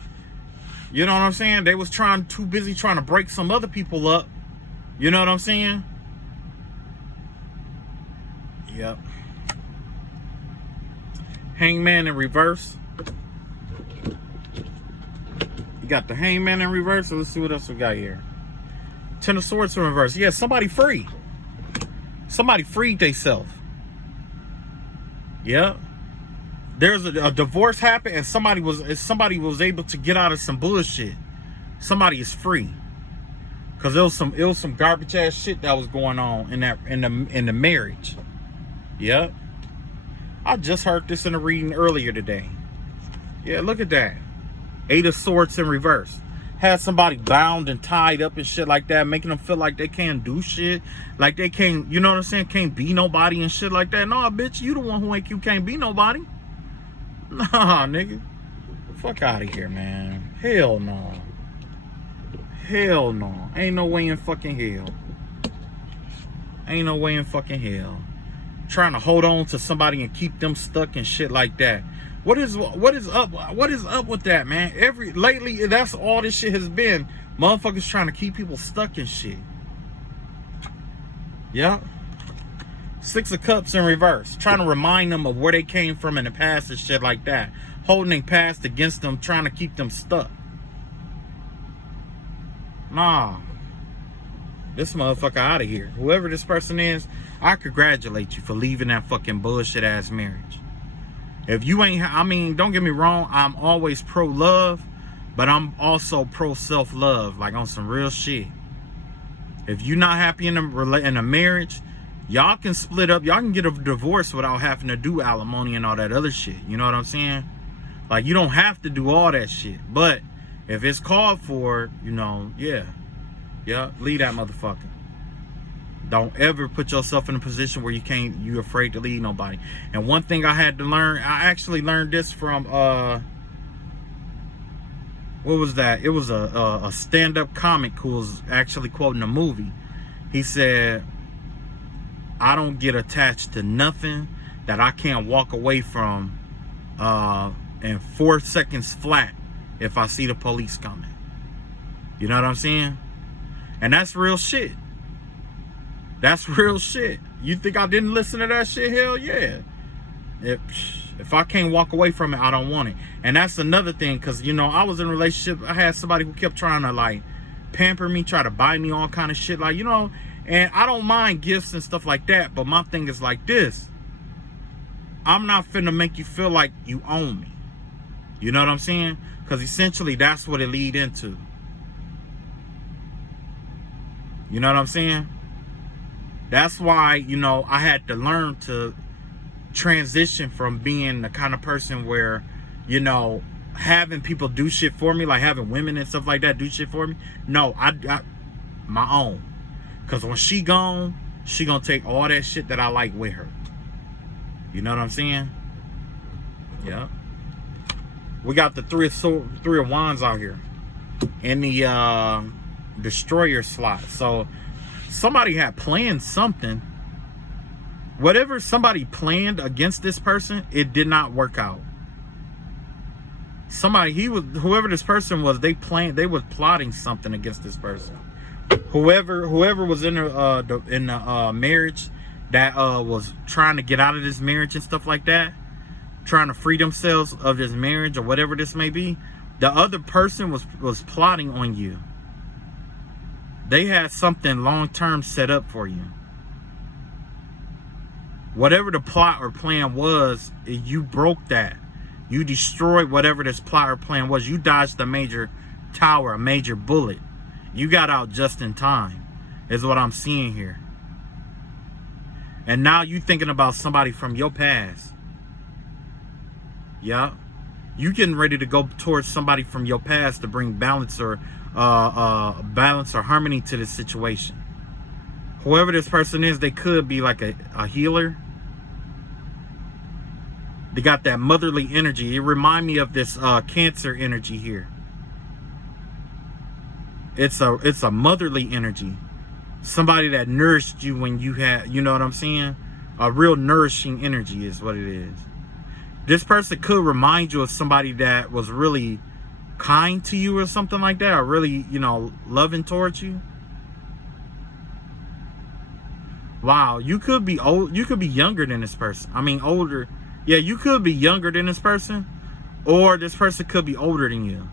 You know what I'm saying? They was too busy trying to break some other people up. You know what I'm saying? Yep. Hangman in reverse. You got the Hangman in reverse. So let's see what else we got here. Ten of Swords in reverse. Yeah, somebody free. Somebody freed theyself. Yeah. There's a divorce happened and somebody was able to get out of some bullshit. Somebody is free. Cause it was some garbage ass shit that was going on in the marriage. Yeah. I just heard this in a reading earlier today. Yeah, look at that. 8 of Swords in reverse. Had somebody bound and tied up and shit like that, making them feel like they can't do shit. Like they can't, you know what I'm saying? Can't be nobody and shit like that. Nah, bitch, you the one who you can't be nobody. Nah, nigga. Fuck out of here, man. Hell no. Hell no. Ain't no way in fucking hell. Ain't no way in fucking hell. Trying to hold on to somebody and keep them stuck and shit like that. What is up with that, man? Lately, that's all this shit has been. Motherfuckers trying to keep people stuck and shit. Yeah. 6 of Cups in reverse. Trying to remind them of where they came from in the past and shit like that. Holding their past against them, trying to keep them stuck. Nah. This motherfucker out of here. Whoever this person is, I congratulate you for leaving that fucking bullshit ass marriage. If you ain't, I mean, don't get me wrong, I'm always pro-love, but I'm also pro-self-love, like on some real shit. If you're not happy in a marriage, y'all can split up. Y'all can get a divorce without having to do alimony and all that other shit. You know what I'm saying? Like, you don't have to do all that shit. But if it's called for, yeah, leave that motherfucker. Don't ever put yourself in a position where you're afraid to leave nobody. And one thing I had to learn, I actually learned this from what was that? It was a stand-up comic who was actually quoting a movie. He said, I don't get attached to nothing that I can't walk away from in 4 seconds flat if I see the police coming. You know what I'm saying? And that's real shit. That's real shit. You think I didn't listen to that shit? Hell yeah. If I can't walk away from it, I don't want it. And that's another thing, because, you know, I was in a relationship. I had somebody who kept trying to, like, pamper me, try to buy me all kind of shit. Like, you know, and I don't mind gifts and stuff like that. But my thing is like this. I'm not finna make you feel like you own me. You know what I'm saying? Because essentially that's what it lead into. You know what I'm saying? That's why, you know, I had to learn to transition from being the kind of person where, you know, having people do shit for me, like having women and stuff like that do shit for me. No, I my own. Because when she gone, she gonna take all that shit that I like with her. You know what I'm saying? Yeah. We got the three of wands out here in the destroyer slot. So somebody had planned something. Whatever somebody planned against this person, it did not work out. Whoever this person was, they were plotting something against this person. Whoever was in the marriage that was trying to get out of this marriage and stuff like that, trying to free themselves of this marriage or whatever this may be, the other person was plotting on you. They had something long-term set up for you. Whatever the plot or plan was, you broke that. You destroyed whatever this plot or plan was. You dodged a major tower, a major bullet. You got out just in time, is what I'm seeing here. And now you thinking about somebody from your past. Yeah. You getting ready to go towards somebody from your past to bring balance or harmony to this situation. Whoever this person is, they could be like a healer. They got that motherly energy. It remind me of this Cancer energy here. It's a motherly energy. Somebody that nourished you when you had, you know what I'm saying? A real nourishing energy is what it is. This person could remind you of somebody that was really kind to you or something like that, or really, you know, loving towards you. Wow, you could be old, you could be younger than this person. I mean, older. Yeah, you could be younger than this person, or this person could be older than you.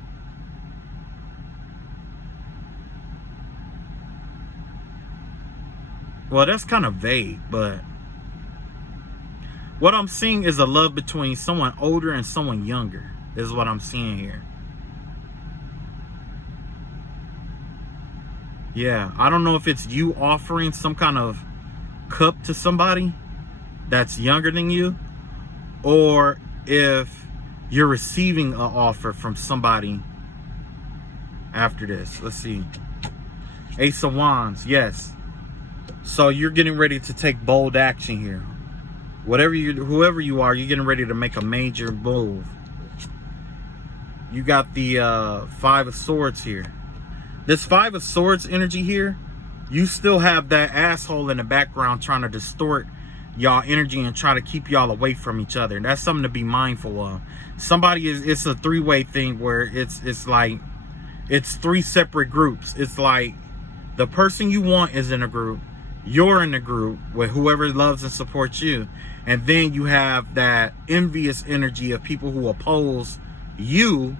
Well, that's kind of vague, but what I'm seeing is a love between someone older and someone younger, is what I'm seeing here. Yeah, I don't know if it's you offering some kind of cup to somebody that's younger than you, or if you're receiving an offer from somebody after this. Let's see. Ace of Wands, yes. So you're getting ready to take bold action here. Whoever you are, you're getting ready to make a major move. You got the Five of Swords here. This Five of Swords energy here, you still have that asshole in the background trying to distort y'all energy and try to keep y'all away from each other. And that's something to be mindful of. It's a three-way thing where it's like, it's three separate groups. It's like the person you want is in a group, you're in a group with whoever loves and supports you, and then you have that envious energy of people who oppose you,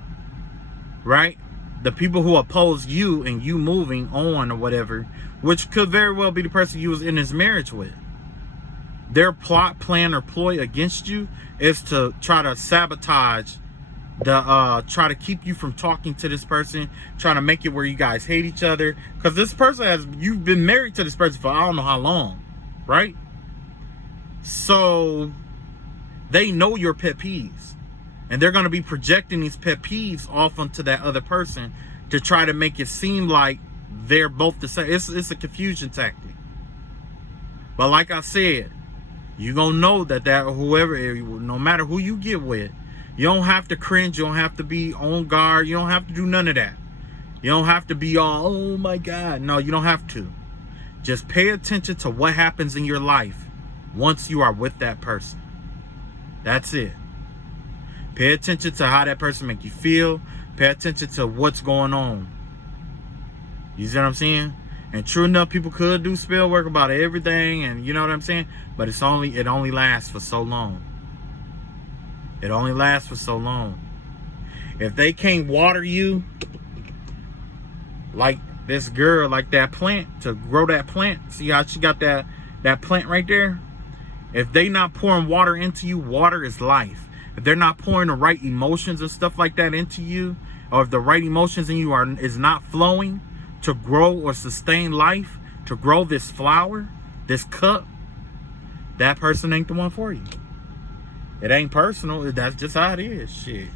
right? The people who oppose you and you moving on or whatever, which could very well be the person you was in this marriage with. Their plot, plan, or ploy against you is to try to sabotage try to keep you from talking to this person, trying to make it where you guys hate each other. Because this person you've been married to this person for I don't know how long, right? So they know your pet peeves, and they're going to be projecting these pet peeves off onto that other person to try to make it seem like they're both the same. It's a confusion tactic. But like I said, you're going to know that whoever, no matter who you get with, You don't have to cringe. You don't have to be on guard. You don't have to do none of that. You don't have to be all, oh my God. No, you don't have to. Just pay attention to what happens in your life once you are with that person. That's it. Pay attention to how that person make you feel. Pay attention to what's going on. You see what I'm saying? And true enough, people could do spell work about everything, and you know what I'm saying? But it only lasts for so long. It only lasts for so long. If they can't water you like this girl, like that plant, to grow that plant, see how she got that plant right there? If they not pouring water into you, water is life. If they're not pouring the right emotions and stuff like that into you, or if the right emotions in you is not flowing to grow or sustain life, to grow this flower, this cup, that person ain't the one for you. It ain't personal. That's just how it is. Shit.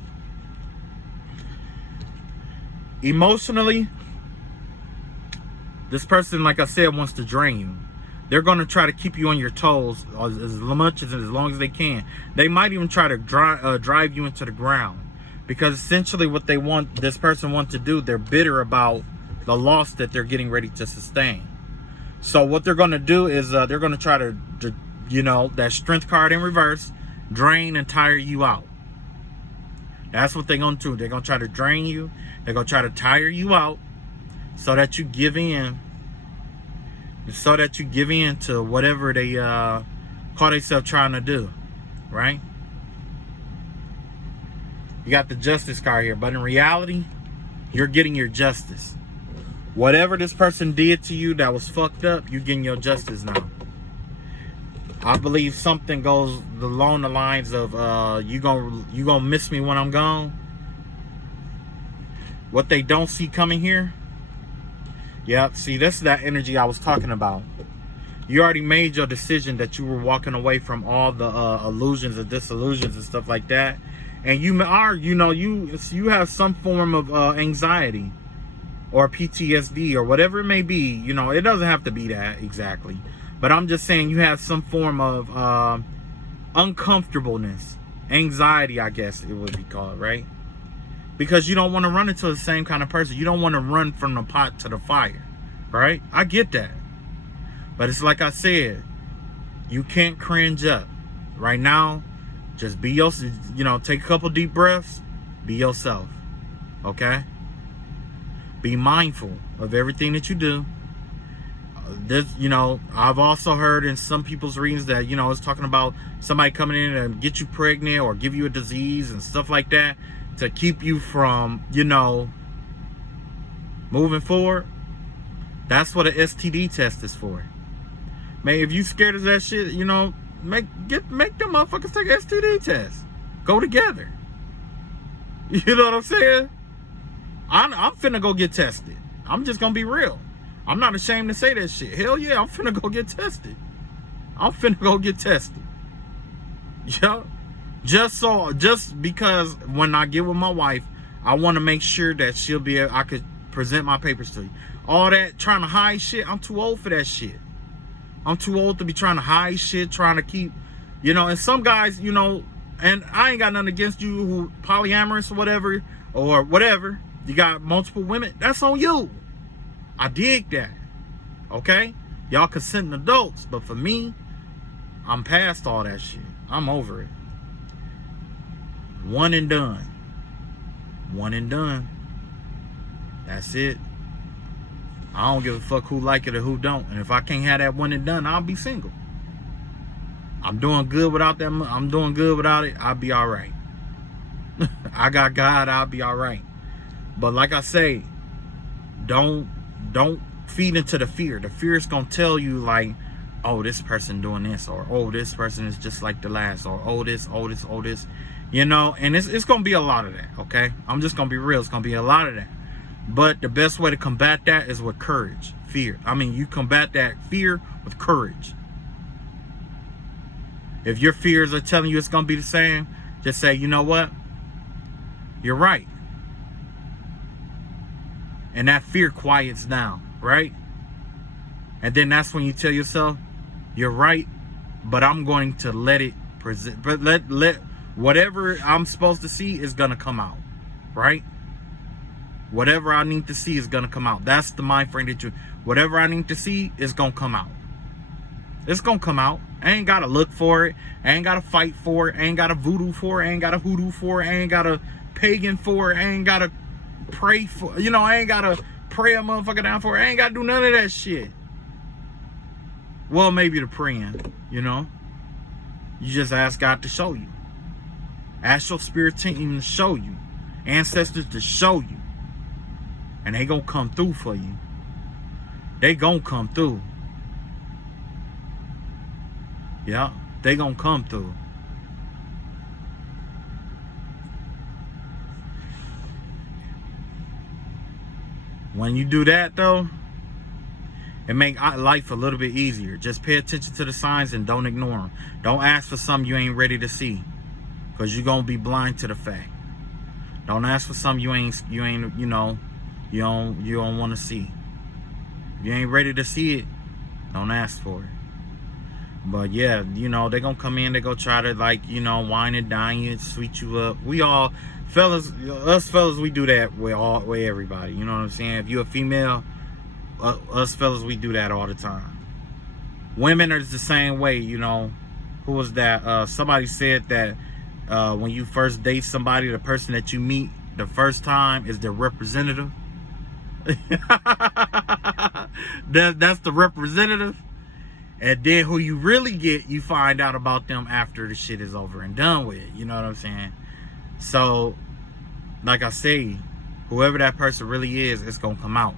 Emotionally, this person, like I said, wants to drain you. They're going to try to keep you on your toes as much as long as they can. They might even try to drive you into the ground, because essentially what this person wants to do, they're bitter about the loss that they're getting ready to sustain. So what they're going to do is they're going to try to, that strength card in reverse, drain and tire you out. That's what they're going to do. They're going to try to drain you. They're going to try to tire you out so that you give in. So that you give in to whatever they call themselves trying to do. Right? You got the justice card here. But in reality, you're getting your justice. Whatever this person did to you that was fucked up, you're getting your justice now. I believe something goes along the lines of you gonna miss me when I'm gone. What they don't see coming here. Yeah, see, this is that energy I was talking about. You already made your decision that you were walking away from all the illusions and disillusions and stuff like that, and you have some form of anxiety or PTSD or whatever it may be. It doesn't have to be that exactly. But I'm just saying you have some form of uncomfortableness, anxiety, I guess it would be called, right? Because you don't want to run into the same kind of person. You don't want to run from the pot to the fire, right? I get that. But it's like I said, you can't cringe up. Right now, just be yourself, take a couple deep breaths, be yourself, okay? Be mindful of everything that you do. I've also heard in some people's readings that, it's talking about somebody coming in and get you pregnant or give you a disease and stuff like that to keep you from, moving forward. That's what an STD test is for. Man, if you scared of that shit, make them motherfuckers take an STD test. Go together. You know what I'm saying? I'm finna go get tested. I'm just gonna be real. I'm not ashamed to say that shit. Hell yeah, I'm finna go get tested. Yeah. Just because when I get with my wife, I want to make sure that I could present my papers to you. All that trying to hide shit, I'm too old for that shit. I'm too old to be trying to hide shit, trying to keep, and some guys, and I ain't got nothing against you who polyamorous or whatever. You got multiple women, that's on you. I dig that. Okay? Y'all consenting adults. But for me, I'm past all that shit. I'm over it. One and done. One and done. That's it. I don't give a fuck who like it or who don't. And if I can't have that one and done, I'll be single. I'm doing good without that. I'm doing good without it. I'll be all right. I got God. I'll be all right. But like I say, don't feed into the fear. The fear is gonna tell you like, oh, this person doing this, or oh, this person is just like the last, or oh this, and it's gonna be a lot of that. Okay, I'm just gonna be real. It's gonna be a lot of that. But the best way to combat that is with courage. You combat that fear with courage. If your fears are telling you it's gonna be the same, just say, you know what? You're right. And that fear quiets down, right? And then that's when you tell yourself, you're right, but I'm going to let it present. But let Whatever I'm supposed to see is gonna come out, right? Whatever I need to see is gonna come out. That's the mind frame that you. Whatever I need to see is gonna come out. It's gonna come out. I ain't gotta look for it. I ain't gotta fight for it. I ain't gotta voodoo for it. I ain't gotta hoodoo for it. I ain't gotta pagan for it. I ain't gotta pray for. You know, I ain't gotta pray a motherfucker down for it. I ain't gotta do none of that shit. Well, maybe the praying. You know, you just ask God to show you. Ask your spirit team to show you. Ancestors to show you. And they gonna come through for you. They gonna come through. Yeah, they gonna come through. When you do that though, it make life a little bit easier. Just pay attention to the signs and don't ignore them. Don't ask for something you ain't ready to see, because you're gonna be blind to the fact. Don't ask for something you ain't you know, you don't want to see. If you ain't ready to see it, don't ask for it. But yeah, you know, they gonna come in, they gonna try to, like, you know, wine and dine you, sweet you up. We all, us fellas, we do that with everybody. You know what I'm saying? If you're a female, us fellas, we do that all the time. Women are the same way, you know. Who was that? Somebody said that when you first date somebody, the person that you meet the first time is their representative. That's the representative. And then who you really get, you find out about them after the shit is over and done with. You know what I'm saying? So, like I say, whoever that person really is, it's going to come out.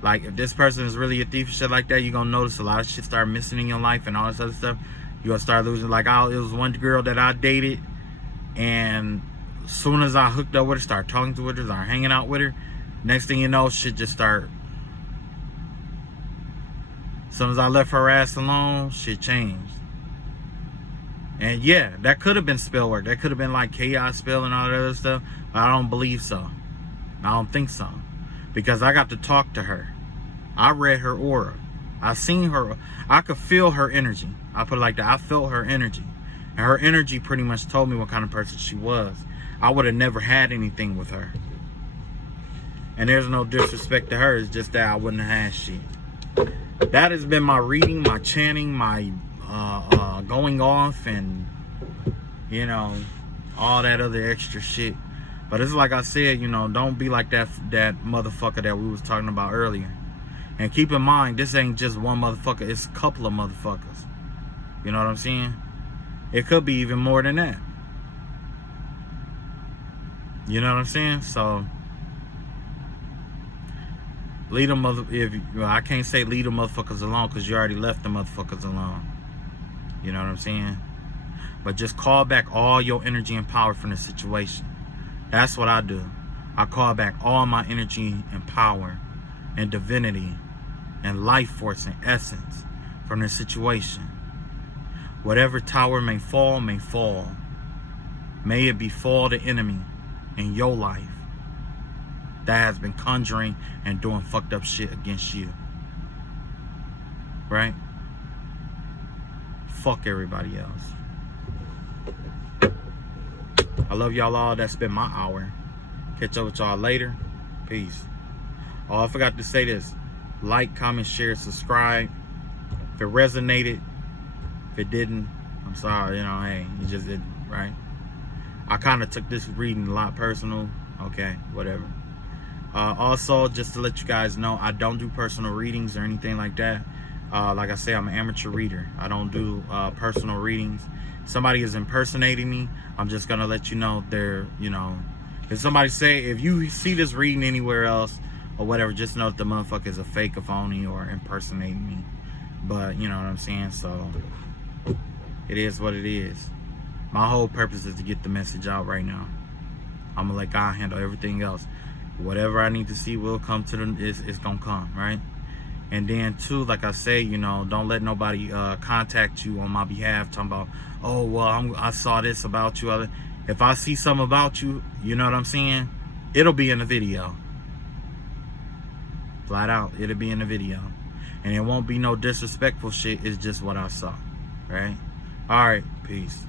Like, if this person is really a thief and shit like that, you're going to notice a lot of shit start missing in your life and all this other stuff. You're going to start losing. Like, it was one girl that I dated, and as soon as I hooked up with her, started talking to her, started hanging out with her, next thing you know, shit just started. As soon as I left her ass alone, shit changed. And yeah, that could have been spell work. That could have been like chaos spell and all that other stuff. But I don't believe so. I don't think so. Because I got to talk to her. I read her aura. I seen her. I could feel her energy. I put it like that. I felt her energy. And her energy pretty much told me what kind of person she was. I would have never had anything with her. And there's no disrespect to her. It's just that I wouldn't have had shit. That has been my reading, my chanting, my going off, and, you know, all that other extra shit. But it's like I said, you know, don't be like that motherfucker that we was talking about earlier. And keep in mind, this ain't just one motherfucker. It's a couple of motherfuckers. You know what I'm saying? It could be even more than that. You know what I'm saying? So, leave them I can't say leave the motherfuckers alone, because you already left the motherfuckers alone. You know what I'm saying? But just call back all your energy and power from the situation. That's what I do. I call back all my energy and power and divinity and life force and essence from the situation. Whatever tower may fall, may fall. May it befall the enemy in your life that has been conjuring and doing fucked up shit against you. Right? Fuck everybody else. I love y'all all. That's been my hour. Catch up with y'all later. Peace. Oh, I forgot to say this. Like, comment, share, subscribe. If it resonated, if it didn't, I'm sorry. You know, hey, it just didn't, right? I kind of took this reading a lot personal. Okay, whatever. Also, just to let you guys know, I don't do personal readings or anything like that. Like I say, I'm an amateur reader. I don't do personal readings. Somebody is impersonating me, I'm just gonna let you know they're, you know, if somebody say, if you see this reading anywhere else or whatever, just know that the motherfucker is a fake, a phony, or impersonating me. But you know what I'm saying? So it is what it is. My whole purpose is to get the message out right now. I'm gonna let God handle everything else. Whatever I need to see will come to them. It's gonna come, right? And then too, like I say, you know, don't let nobody contact you on my behalf talking about, oh well, I saw this about you. If I see something about you, you know what I'm saying, it'll be in the video. Flat out, it'll be in the video. And it won't be no disrespectful shit. It's just what I saw, right? All right, peace.